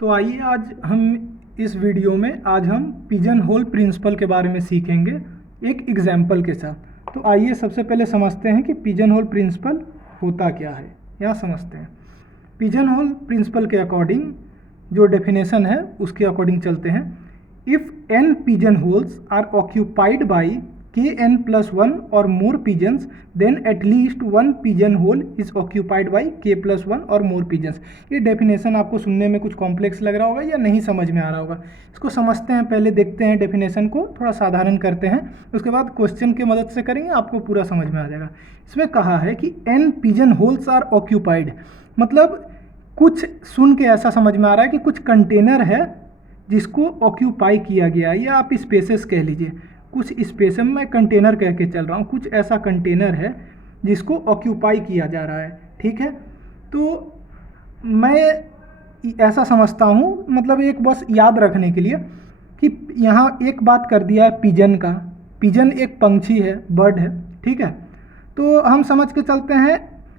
तो आइए आज हम इस वीडियो में हम पिजन होल प्रिंसिपल के बारे में सीखेंगे एक एग्जाम्पल के साथ। तो आइए सबसे पहले समझते हैं कि पिजन होल प्रिंसिपल होता क्या है। यहाँ समझते हैं पिजन होल प्रिंसिपल के अकॉर्डिंग जो डेफिनेशन है उसके अकॉर्डिंग चलते हैं। If n pigeon holes are occupied by kn+1 or more pigeons, then at least one pigeon hole is occupied by k+1 और more pigeons। ये डेफिनेशन आपको सुनने में कुछ कॉम्प्लेक्स लग रहा होगा या नहीं समझ में आ रहा होगा। इसको समझते हैं, पहले देखते हैं डेफिनेशन को, थोड़ा साधारण करते हैं, उसके बाद क्वेश्चन की मदद से करेंगे, आपको पूरा समझ में आ जाएगा। इसमें कहा है कि n pigeon holes are occupied, मतलब कुछ सुन के ऐसा समझ में आ रहा है कि कुछ कंटेनर है जिसको ऑक्यूपाई किया गया, या आप स्पेसेस कह लीजिए, कुछ स्पेस में मैं कंटेनर कह के चल रहा हूँ, कुछ ऐसा कंटेनर है जिसको ऑक्यूपाई किया जा रहा है। ठीक है, तो मैं ऐसा समझता हूँ, मतलब एक बस याद रखने के लिए कि यहाँ एक बात कर दिया है पिजन का। पिजन एक पंछी है, बर्ड है। ठीक है, तो हम समझ के चलते हैं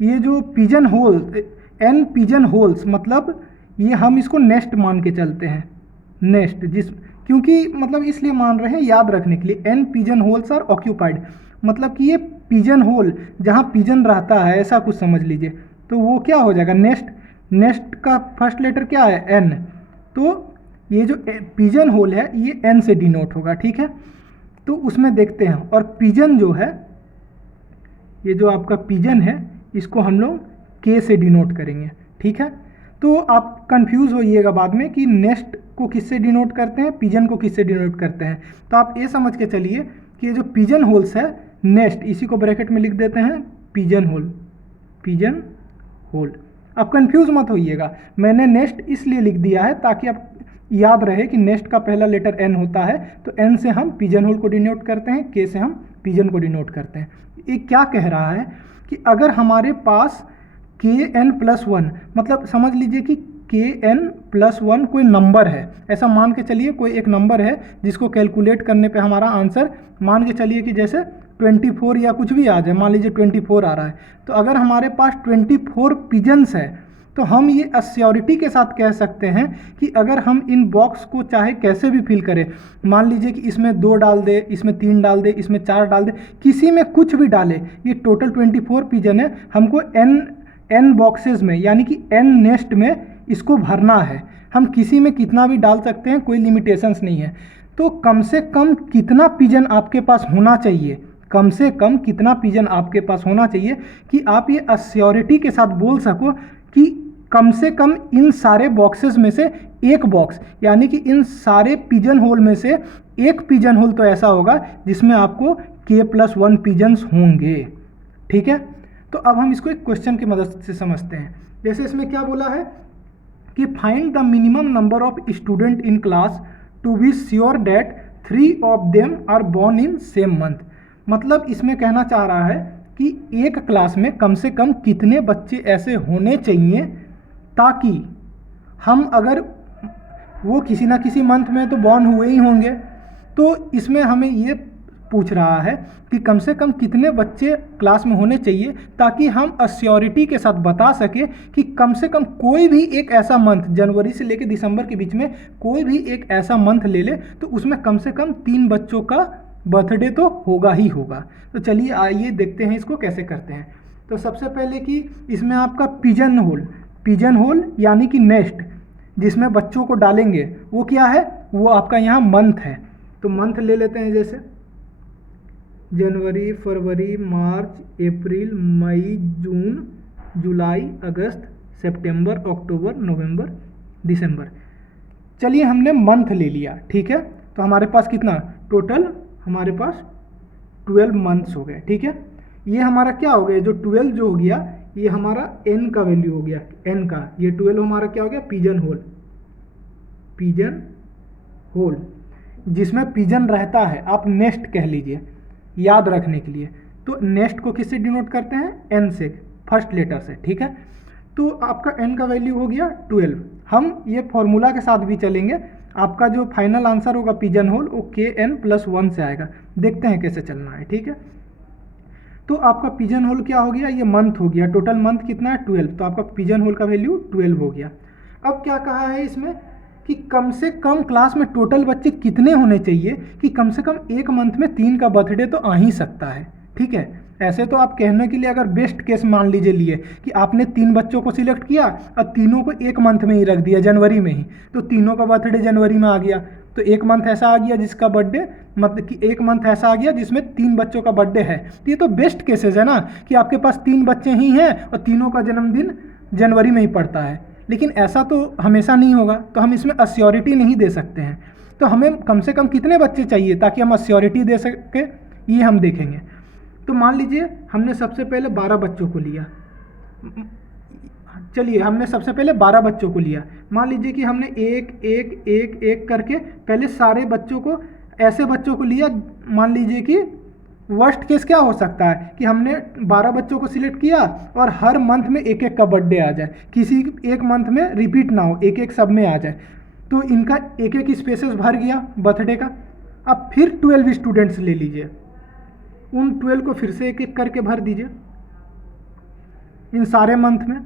ये जो pigeon hole n pigeon holes, मतलब ये हम इसको नेस्ट मान के चलते हैं, नेस्ट, क्योंकि मतलब इसलिए मान रहे हैं याद रखने के लिए n pigeon holes are occupied, मतलब कि ये पिजन होल जहाँ पिजन रहता है ऐसा कुछ समझ लीजिए। तो वो क्या हो जाएगा, नेस्ट। नेस्ट का फर्स्ट लेटर क्या है, n, तो ये जो पिजन होल है ये n से डिनोट होगा। ठीक है, तो उसमें देखते हैं। और पिजन जो है, ये जो आपका पिजन है, इसको हम लोग k से डिनोट करेंगे। ठीक है, तो आप कंफ्यूज होइएगा बाद में कि नेस्ट को किससे डिनोट करते हैं, पिजन को किससे डिनोट करते हैं। तो आप ये समझ के चलिए कि ये जो पिजन होल्स है, नेस्ट, इसी को ब्रैकेट में लिख देते हैं पिजन होल, पिजन होल। आप कंफ्यूज मत होइएगा, मैंने नेस्ट इसलिए लिख दिया है ताकि आप याद रहे कि नेस्ट का पहला लेटर n होता है, तो n से हम पिजन होल को डिनोट करते हैं, k से हम पिजन को डिनोट करते हैं। ये क्या कह रहा है कि अगर हमारे पास kn+1, मतलब समझ लीजिए कि kn+1 कोई नंबर है, ऐसा मान के चलिए कोई एक नंबर है जिसको कैलकुलेट करने पे हमारा आंसर मान के चलिए कि जैसे 24 या कुछ भी आ जाए, मान लीजिए 24 आ रहा है। तो अगर हमारे पास 24 पिजन्स है तो हम ये एश्योरिटी के साथ कह सकते हैं कि अगर हम इन बॉक्स को चाहे कैसे भी फिल करें, मान लीजिए कि इसमें 2 डाल दे, इसमें 3 डाल दे, इसमें 4 डाल दे, किसी में कुछ भी डाले, ये टोटल 24 पिजन है, हमको n बॉक्सेस में यानी कि n नेस्ट में इसको भरना है। हम किसी में कितना भी डाल सकते हैं, कोई लिमिटेशंस नहीं है। तो कम से कम कितना पिजन आपके पास होना चाहिए, कम से कम कितना पिजन आपके पास होना चाहिए कि आप ये एश्योरिटी के साथ बोल सको कि कम से कम इन सारे बॉक्सेस में से एक बॉक्स, यानी कि इन सारे पिजन होल में से एक पिजन होल तो ऐसा होगा जिसमें आपको k+1 पिजन्स होंगे। ठीक है, तो अब हम इसको एक क्वेश्चन की मदद से समझते हैं। जैसे इसमें क्या बोला है कि find the minimum number of student in class to be sure that 3 of them are born in same month. मतलब इसमें कहना चाह रहा है कि एक क्लास में कम से कम कितने बच्चे ऐसे होने चाहिए ताकि हम, अगर वो किसी ना किसी मंथ में तो बॉर्न हुए ही होंगे, तो इसमें हमें ये पूछ रहा है कि कम से कम कितने बच्चे क्लास में होने चाहिए ताकि हम एश्योरिटी के साथ बता सके कि कम से कम कोई भी एक ऐसा मंथ, जनवरी से लेकर दिसंबर के बीच में कोई भी एक ऐसा मंथ ले ले तो उसमें कम से कम 3 बच्चों का बर्थडे तो होगा ही होगा। तो चलिए आइए देखते हैं इसको कैसे करते हैं। तो सबसे पहले कि इसमें आपका पिजन होल यानी कि नेस्ट जिसमें बच्चों को डालेंगे वो क्या है, वो आपका यहाँ मंथ है। तो मंथ ले लेते हैं, जैसे जनवरी, फरवरी, मार्च, अप्रैल, मई, जून, जुलाई, अगस्त, सितंबर, अक्टूबर, नवंबर, दिसंबर। चलिए हमने मंथ ले लिया। ठीक है, तो हमारे पास कितना टोटल, हमारे पास 12 मंथ्स हो गए। ठीक है, ये हमारा क्या हो गया, जो 12 जो हो गया ये हमारा n का वैल्यू हो गया, n का, ये 12 हमारा क्या हो गया, पिजन होल जिसमें पिजन रहता है, आप नेस्ट कह लीजिए याद रखने के लिए। तो नेस्ट को किससे डिनोट करते हैं, n से, फर्स्ट लेटर से। ठीक है, तो आपका n का वैल्यू हो गया 12। हम ये फॉर्मूला के साथ भी चलेंगे, आपका जो फाइनल आंसर होगा पिजन होल वो kn+1 से आएगा। देखते हैं कैसे चलना है। ठीक है, तो आपका पिजन होल क्या हो गया, ये मंथ हो गया, टोटल मंथ कितना है 12, तो आपका पिजन होल का वैल्यू 12 हो गया। अब क्या कहा है इसमें कि कम से कम क्लास में टोटल बच्चे कितने होने चाहिए कि कम से कम एक मंथ में 3 का बर्थडे तो आ ही सकता है। ठीक है, ऐसे तो आप कहने के लिए अगर बेस्ट केस मान लीजिए लिए कि आपने 3 बच्चों को सिलेक्ट किया और तीनों को एक मंथ में ही रख दिया, जनवरी में ही, तो तीनों का बर्थडे जनवरी में आ गया, तो एक मंथ ऐसा आ गया जिसका बर्थडे, मतलब कि एक मंथ ऐसा आ गया जिसमें 3 बच्चों का बर्थडे है। तो ये तो बेस्ट केसेस है ना कि आपके पास 3 बच्चे ही हैं और तीनों का जन्मदिन जनवरी में ही पड़ता है। लेकिन ऐसा तो हमेशा नहीं होगा, तो हम इसमें अश्योरिटी नहीं दे सकते हैं। तो हमें कम से कम कितने बच्चे चाहिए ताकि हम अश्योरिटी दे सकें, ये हम देखेंगे। तो मान लीजिए हमने सबसे पहले 12 बच्चों को लिया, चलिए हमने सबसे पहले 12 बच्चों को लिया। मान लीजिए कि हमने एक एक एक एक करके पहले सारे बच्चों को, ऐसे बच्चों को लिया, मान लीजिए कि वर्स्ट केस क्या हो सकता है कि हमने 12 बच्चों को सिलेक्ट किया और हर मंथ में एक एक का बर्थडे आ जाए, किसी एक मंथ में रिपीट ना हो, एक एक सब में आ जाए, तो इनका एक एक स्पेसेस भर गया बर्थडे का। अब फिर 12 स्टूडेंट्स ले लीजिए, उन 12 को फिर से एक एक करके भर दीजिए इन सारे मंथ में।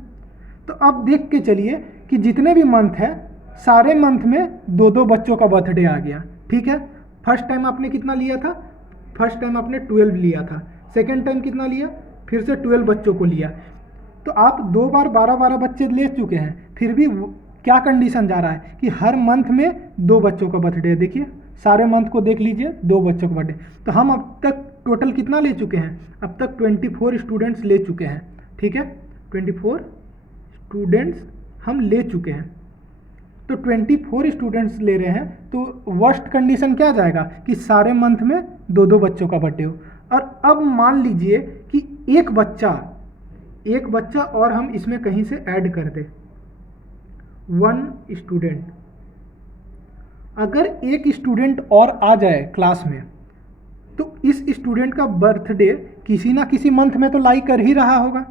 तो अब देख के चलिए कि जितने भी मंथ है सारे मंथ में 2-2 बच्चों का बर्थडे आ गया। ठीक है, फर्स्ट टाइम आपने कितना लिया था, फर्स्ट टाइम आपने 12 लिया था, सेकेंड टाइम कितना लिया, फिर से 12 बच्चों को लिया। तो आप 2 बार 12-12 बच्चे ले चुके हैं, फिर भी क्या कंडीशन जा रहा है कि हर मंथ में 2 बच्चों का बर्थडे है। देखिए सारे मंथ को देख लीजिए, 2 बच्चों का बर्थडे। तो हम अब तक टोटल कितना ले चुके हैं, अब तक 24 स्टूडेंट्स ले चुके हैं। ठीक है, 24 स्टूडेंट्स हम ले चुके हैं। तो 24 स्टूडेंट्स ले रहे हैं, तो वर्स्ट कंडीशन क्या जाएगा कि सारे मंथ में 2-2 बच्चों का बर्थडे हो। और अब मान लीजिए कि एक बच्चा और हम इसमें कहीं से ऐड कर दें, 1 स्टूडेंट। अगर एक स्टूडेंट और आ जाए क्लास में, तो इस स्टूडेंट का बर्थडे किसी ना किसी मंथ में तो लाई कर ही रहा होगा,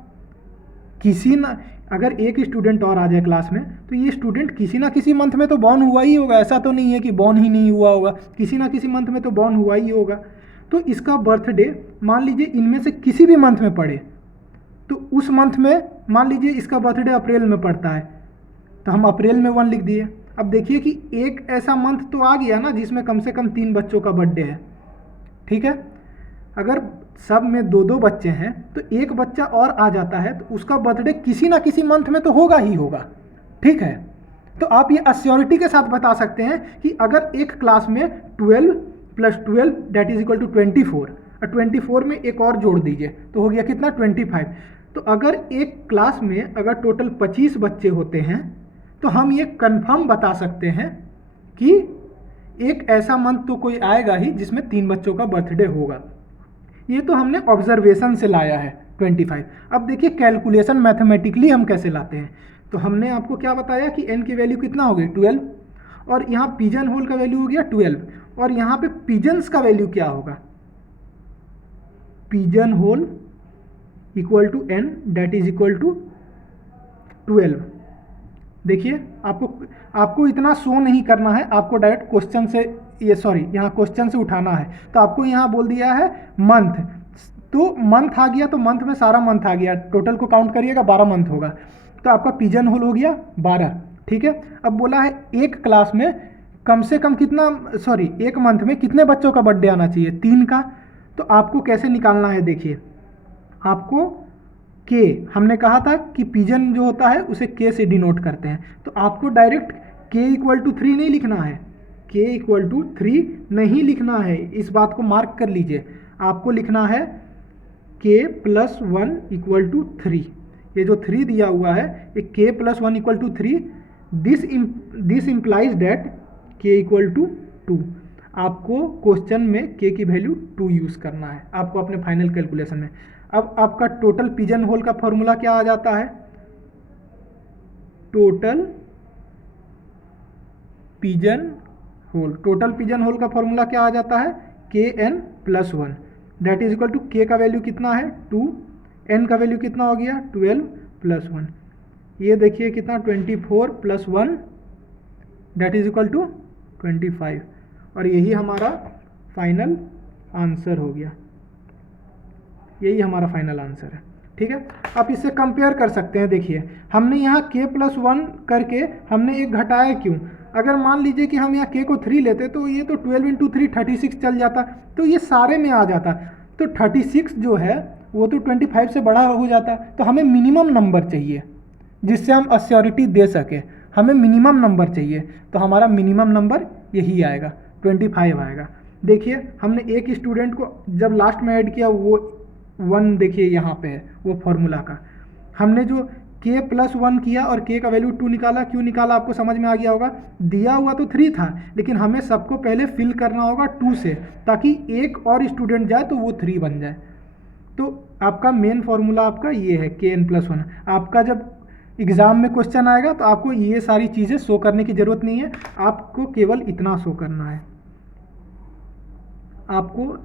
अगर एक स्टूडेंट और आ जाए क्लास में, तो ये स्टूडेंट किसी ना किसी मंथ में तो बॉर्न हुआ ही होगा। ऐसा तो नहीं है कि बॉर्न ही नहीं हुआ होगा, किसी ना किसी मंथ में तो बॉर्न हुआ ही होगा। तो इसका बर्थडे मान लीजिए इनमें से किसी भी मंथ में पड़े, तो उस मंथ में मान लीजिए इसका बर्थडे अप्रैल में पड़ता है, तो हम अप्रैल में 1 लिख दिए। अब देखिए कि एक ऐसा मंथ तो आ गया ना जिसमें कम से कम 3 बच्चों का बर्थडे है। ठीक है, अगर सब में 2-2 बच्चे हैं तो एक बच्चा और आ जाता है तो उसका बर्थडे किसी ना किसी मंथ में तो होगा ही होगा। ठीक है, तो आप ये अश्योरिटी के साथ बता सकते हैं कि अगर एक क्लास में 12 + 12 दैट इज इक्वल टू 24, और 24 में एक और जोड़ दीजिए तो हो गया कितना, 25। तो अगर एक क्लास में अगर टोटल 25 बच्चे होते हैं तो हम ये कंफर्म बता सकते हैं कि एक ऐसा मंथ तो कोई आएगा ही जिसमें 3 बच्चों का बर्थडे होगा। ये तो हमने ऑब्जर्वेशन से लाया है 25। अब देखिए कैलकुलेशन मैथमेटिकली हम कैसे लाते हैं। तो हमने आपको क्या बताया कि n की वैल्यू कितना हो गई, 12, और यहाँ पिजन होल का वैल्यू हो गया 12, और यहाँ पे पिजन्स का वैल्यू क्या होगा, pigeon hole equal to n that is equal to 12। देखिए आपको इतना शो नहीं करना है, आपको डायरेक्ट क्वेश्चन से यहाँ क्वेश्चन से उठाना है। तो आपको यहाँ बोल दिया है मंथ, तो मंथ आ गया, तो मंथ में सारा मंथ आ गया, टोटल को काउंट करिएगा 12 मंथ होगा, तो आपका पिजन होल हो गया 12। ठीक है, अब बोला है एक क्लास में कम से कम कितना, एक मंथ में कितने बच्चों का बर्थडे आना चाहिए, 3 का। तो आपको कैसे निकालना है, देखिए आपको के, हमने कहा था कि पिजन जो होता है उसे के से डिनोट करते हैं, तो आपको डायरेक्ट के इक्वल टू 3 नहीं लिखना है, के इक्वल टू 3 नहीं लिखना है, इस बात को मार्क कर लीजिए। आपको लिखना है के + 1 इक्वल टू 3। ये जो 3 दिया हुआ है ये K + 1 equal to 3, this implies that K equal to 2। आपको क्वेश्चन में के की वैल्यू 2 यूज़ करना है आपको अपने फाइनल कैलकुलेशन में। अब आपका टोटल पिजन होल का फॉर्मूला क्या आ जाता है, टोटल पिजन होल का फॉर्मूला क्या आ जाता है, kn + 1 that is equal to K का वैल्यू कितना है 2, n का वैल्यू कितना हो गया 12 + 1, ये देखिए कितना 24 + 1 दैट इज इक्वल टू 25, और यही हमारा फाइनल आंसर हो गया, यही हमारा फाइनल आंसर है। ठीक है। आप इससे कंपेयर कर सकते हैं। देखिए हमने यहाँ k+1 करके हमने एक घटाया क्यों? अगर मान लीजिए कि हम यहाँ k को 3 लेते तो ये तो 12 × 3 36 चल जाता, तो ये सारे में आ जाता, तो 36 जो है वो तो 25 से बड़ा हो जाता। तो हमें मिनिमम नंबर चाहिए जिससे हम अश्योरिटी दे सके, हमें मिनिमम नंबर चाहिए, तो हमारा मिनिमम नंबर यही आएगा, 25 आएगा। देखिए हमने एक स्टूडेंट को जब लास्ट में ऐड किया वो 1, देखिए यहाँ पे है वो फॉर्मूला का, हमने जो k+1 किया और k का वैल्यू 2 निकाला, क्यों निकाला आपको समझ में आ गया होगा। दिया हुआ तो 3 था लेकिन हमें सबको पहले फिल करना होगा 2 से, ताकि एक और स्टूडेंट जाए तो वो 3 बन जाए। तो आपका मेन फॉर्मूला आपका ये है kn+1। आपका जब एग्ज़ाम में क्वेश्चन आएगा तो आपको ये सारी चीज़ें शो करने की ज़रूरत नहीं है, आपको केवल इतना शो करना है। आपको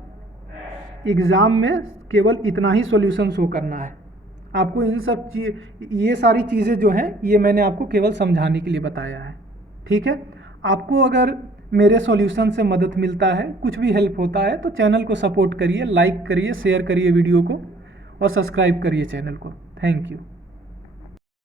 एग्ज़ाम में केवल इतना ही सॉल्यूशन शो करना है। आपको इन सब ये सारी चीज़ें जो हैं ये मैंने आपको केवल समझाने के लिए बताया है, ठीक है। आपको अगर मेरे सॉल्यूशन से मदद मिलता है, कुछ भी हेल्प होता है, तो चैनल को सपोर्ट करिए, लाइक करिए, शेयर करिए वीडियो को और सब्सक्राइब करिए चैनल को। Thank you.